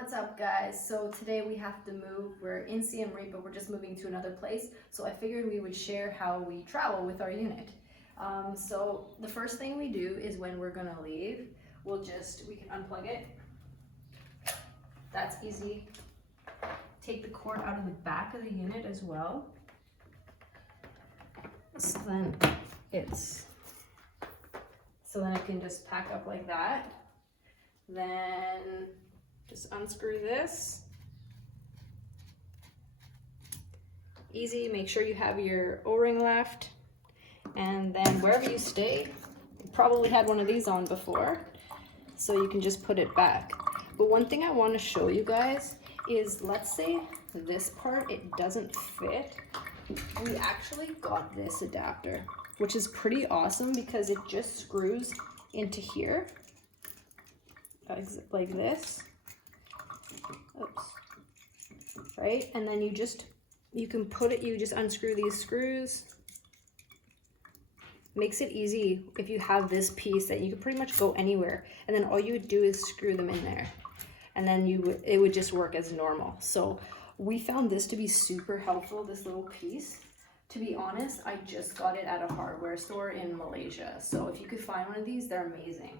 What's up guys? So today we have to move. We're in Siem Reap, but we're just moving to another place. So I figured we would share how we travel with our unit. So the first thing we do is when we're gonna leave, we can unplug it. That's easy. Take the cord out of the back of the unit as well. So then it can just pack up like that. Then just unscrew this. Easy, make sure you have your O-ring left. And then wherever you stay, you probably had one of these on before, so you can just put it back. But one thing I want to show you guys is, let's say this part, it doesn't fit. We actually got this adapter, which is pretty awesome because it just screws into here, like this. Oops. Right, and then you just unscrew these screws. Makes it easy if you have this piece that you can pretty much go anywhere, and then all you would do is screw them in there, and then it would just work as normal. So we found this to be super helpful, this little piece. To be honest, I just got it at a hardware store in Malaysia, so if you could find one of these, they're amazing.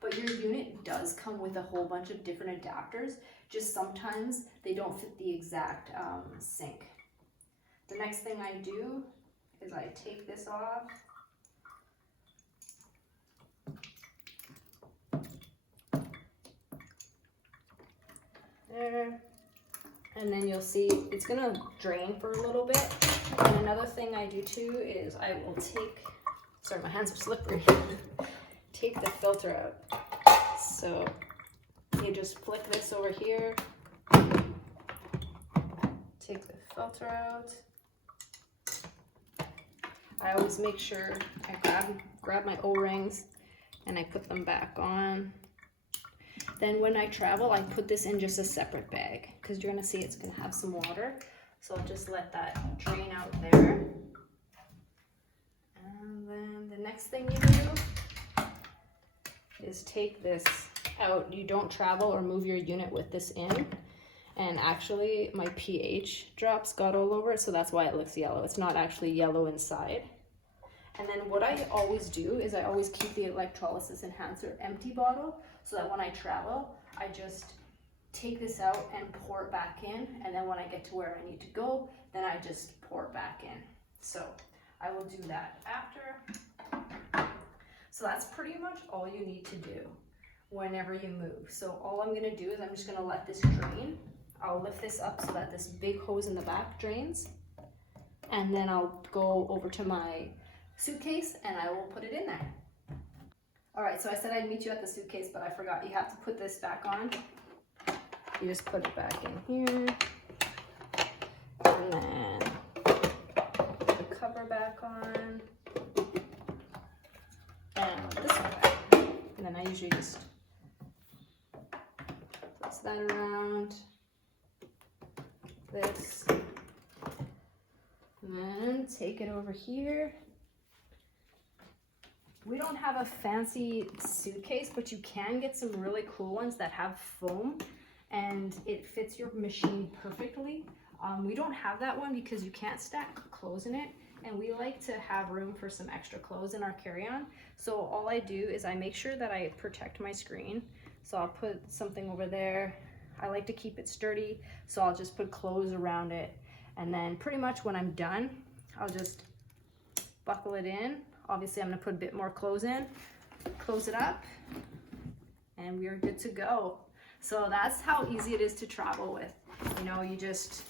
But your unit does come with a whole bunch of different adapters, just sometimes they don't fit the exact sink. The next thing I do is I take this off. There. And then you'll see it's gonna drain for a little bit. And another thing I do too is I will sorry, my hands are slippery. Take the filter out. So you just flick this over here, take the filter out. I always make sure I grab my O-rings and I put them back on. Then when I travel, I put this in just a separate bag because you're gonna see it's gonna have some water. So I'll just let that drain out there. And then the next thing you do is take this out. You don't travel or move your unit with this in. And actually my pH drops got all over it, so that's why it looks yellow. It's not actually yellow inside. And then what I always do is I always keep the electrolysis enhancer empty bottle, so that when I travel, I just take this out and pour it back in, and then when I get to where I need to go, then I just pour it back in. So I will do that after. So that's pretty much all you need to do whenever you move. So all I'm gonna do is I'm just gonna let this drain. I'll lift this up so that this big hose in the back drains, and then I'll go over to my suitcase and I will put it in there. All right, so I said I'd meet you at the suitcase, but I forgot. You have to put this back on. You just put it back in here, and then put the cover back on, and this one back. And then I usually just place that around this, and then take it over here. We don't have a fancy suitcase, but you can get some really cool ones that have foam and it fits your machine perfectly. We don't have that one because you can't stack clothes in it, and we like to have room for some extra clothes in our carry-on. So all I do is I make sure that I protect my screen. So I'll put something over there. I like to keep it sturdy, so I'll just put clothes around it. And then pretty much when I'm done, I'll just buckle it in. Obviously I'm gonna put a bit more clothes in, close it up, and we are good to go. So that's how easy it is to travel with. You know, you just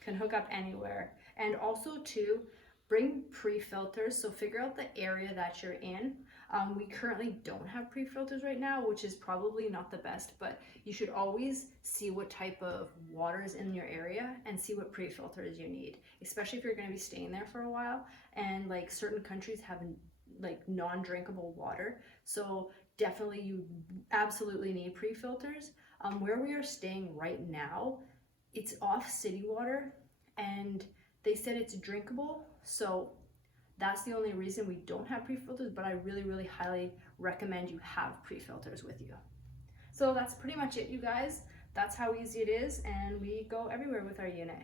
can hook up anywhere. And also too, bring pre-filters, so figure out the area that you're in. We currently don't have pre-filters right now, which is probably not the best, but you should always see what type of water is in your area and see what pre-filters you need, especially if you're going to be staying there for a while. And like certain countries have like non-drinkable water, so definitely you absolutely need pre-filters. Where we are staying right now, it's off city water, and they said it's drinkable, so that's the only reason we don't have pre-filters, but I really, really highly recommend you have pre-filters with you. So that's pretty much it, you guys. that's how easy it is, and we go everywhere with our unit.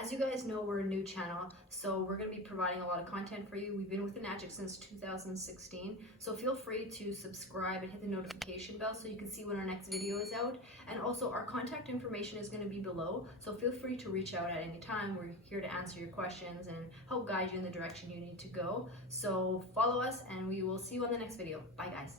As you guys know, we're a new channel, so we're going to be providing a lot of content for you. We've been with the Magic since 2016, so feel free to subscribe and hit the notification bell so you can see when our next video is out. And also, our contact information is going to be below, so feel free to reach out at any time. We're here to answer your questions and help guide you in the direction you need to go. So follow us, and we will see you on the next video. Bye, guys.